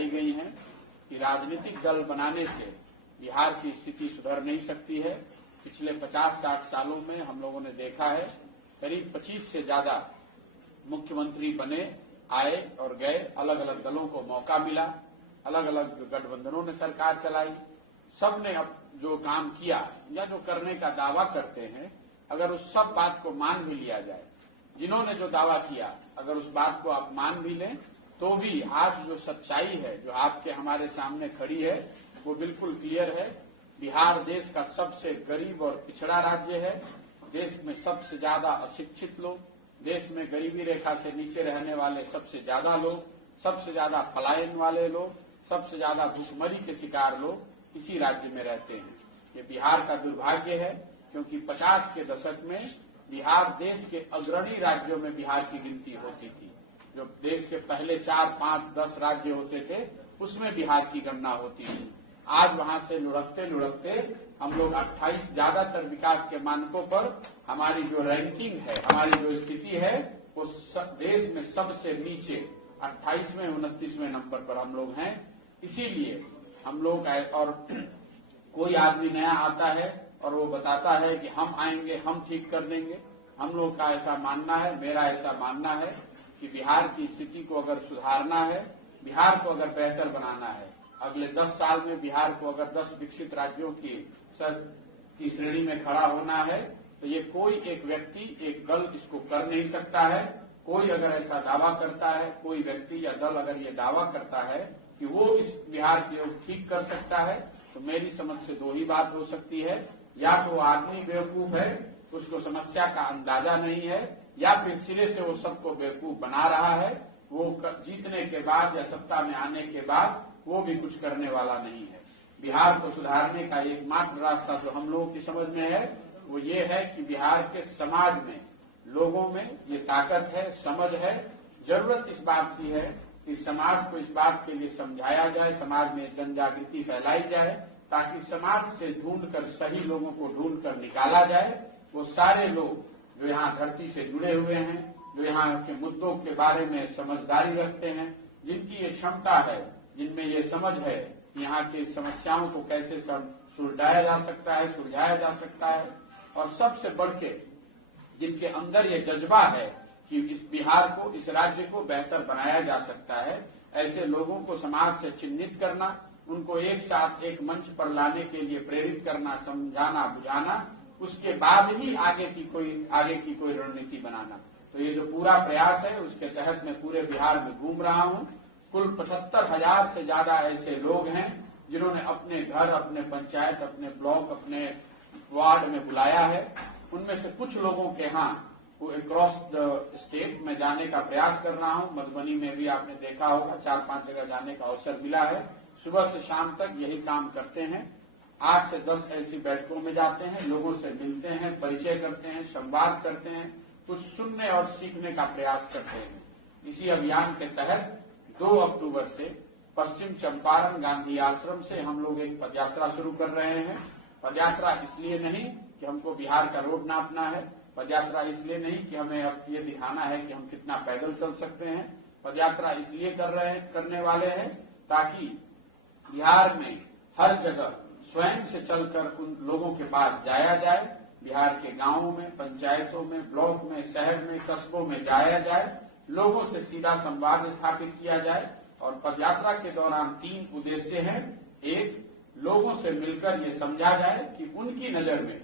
समझाई गई हैं कि राजनीतिक दल बनाने से बिहार की स्थिति सुधर नहीं सकती है। पिछले 50-60 सालों में हम लोगों ने देखा है करीब 25 से ज्यादा मुख्यमंत्री बने, आए और गए, अलग अलग दलों को मौका मिला, अलग अलग गठबंधनों ने सरकार चलाई। सबने अब जो काम किया या जो करने का दावा करते हैं, अगर उस सब बात को मान भी लिया जाए, जिन्होंने जो दावा किया अगर उस बात को आप मान भी लें, तो भी आज जो सच्चाई है जो आपके हमारे सामने खड़ी है वो बिल्कुल क्लियर है। बिहार देश का सबसे गरीब और पिछड़ा राज्य है। देश में सबसे ज्यादा अशिक्षित लोग, देश में गरीबी रेखा से नीचे रहने वाले सबसे ज्यादा लोग, सबसे ज्यादा पलायन वाले लोग, सबसे ज्यादा भूखमरी के शिकार लोग इसी राज्य में रहते हैं। ये बिहार का दुर्भाग्य है, क्योंकि 50 के दशक में बिहार देश के अग्रणी राज्यों में बिहार की गिनती होती थी। जो देश के पहले 4, 5, 10 राज्य होते थे उसमें बिहार की गणना होती थी। आज वहां से लुढ़कते लुढ़कते हम लोग 28 ज्यादातर विकास के मानकों पर हमारी जो रैंकिंग है, हमारी जो स्थिति है, वो देश में सबसे नीचे 28वें 29वें नंबर पर हम लोग हैं। इसीलिए हम लोग और कोई आदमी नया आता है और वो बताता है कि हम आएंगे, हम ठीक कर देंगे। हम लोग का ऐसा मानना है, मेरा ऐसा मानना है कि बिहार की स्थिति को अगर सुधारना है, बिहार को अगर बेहतर बनाना है, अगले 10 साल में बिहार को अगर 10 विकसित राज्यों की श्रेणी में खड़ा होना है, तो ये कोई एक व्यक्ति, एक दल इसको कर नहीं सकता है। कोई अगर ऐसा दावा करता है, कोई व्यक्ति या दल अगर ये दावा करता है कि वो इस बिहार को ठीक कर सकता है, तो मेरी समझ से दो ही बात हो सकती है। या तो वो आदमी बेवकूफ है, उसको समस्या का अंदाजा नहीं है, या फिर सिरे से वो सबको बेवकूफ बना रहा है। वो जीतने के बाद या सत्ता में आने के बाद वो भी कुछ करने वाला नहीं है। बिहार को सुधारने का एकमात्र रास्ता जो हम लोगों की समझ में है वो ये है कि बिहार के समाज में, लोगों में ये ताकत है, समझ है। जरूरत इस बात की है कि समाज को इस बात के लिए समझाया जाए, समाज में जन जागृति फैलाई जाए, ताकि समाज से ढूंढकर सही लोगों को ढूंढकर निकाला जाए। वो सारे लोग जो यहाँ धरती से जुड़े हुए हैं, जो यहाँ के मुद्दों के बारे में समझदारी रखते हैं, जिनकी ये क्षमता है, जिनमें ये समझ है कि यहाँ की समस्याओं को कैसे सुलझाया जा सकता है, सुलझाया जा सकता है, और सबसे बढ़ के जिनके अंदर ये जज्बा है कि इस बिहार को, इस राज्य को बेहतर बनाया जा सकता है, ऐसे लोगों को समाज से चिन्हित करना, उनको एक साथ एक मंच पर लाने के लिए प्रेरित करना, समझाना, बुझाना, उसके बाद ही आगे की कोई रणनीति बनाना। तो ये जो पूरा प्रयास है उसके तहत मैं पूरे बिहार में घूम रहा हूँ। कुल 75,000 से ज्यादा ऐसे लोग हैं जिन्होंने अपने घर, अपने पंचायत, अपने ब्लॉक, अपने वार्ड में बुलाया है। उनमें से कुछ लोगों के यहाँ अक्रॉस द स्टेट में जाने का प्रयास कर रहा हूँ। मधुबनी में भी आपने देखा होगा 4-5 जगह जाने का अवसर मिला है। सुबह से शाम तक यही काम करते हैं। 8 से 10 ऐसी बैठकों में जाते हैं, लोगों से मिलते हैं, परिचय करते हैं, संवाद करते हैं, कुछ सुनने और सीखने का प्रयास करते हैं। इसी अभियान के तहत 2 अक्टूबर से पश्चिम चंपारण गांधी आश्रम से हम लोग एक पदयात्रा शुरू कर रहे हैं। पदयात्रा इसलिए नहीं कि हमको बिहार का रोड नापना है, पदयात्रा इसलिए नहीं कि हमें अब ये दिखाना है कि हम कितना पैदल चल सकते हैं। पदयात्रा इसलिए करने वाले हैं ताकि बिहार में हर जगह स्वयं से चलकर उन लोगों के पास जाया जाए। बिहार के गांवों में, पंचायतों में, ब्लॉक में, शहर में, कस्बों में जाया जाए, लोगों से सीधा संवाद स्थापित किया जाए। और पदयात्रा के दौरान 3 उद्देश्य हैं। एक, लोगों से मिलकर ये समझा जाए कि उनकी नजर में,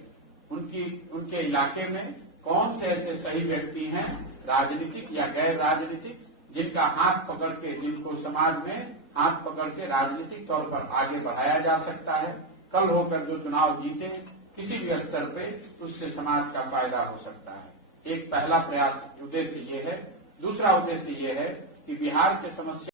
उनके इलाके में कौन से ऐसे सही व्यक्ति हैं, राजनीतिक या गैर राजनीतिक, जिनका हाथ पकड़ के, जिनको समाज में हाथ पकड़ के राजनीतिक तौर पर आगे बढ़ाया जा सकता है। कल होकर जो चुनाव जीते किसी भी स्तर पे, उससे समाज का फायदा हो सकता है। एक पहला प्रयास उद्देश्य ये है। दूसरा उद्देश्य ये है कि बिहार के समस्या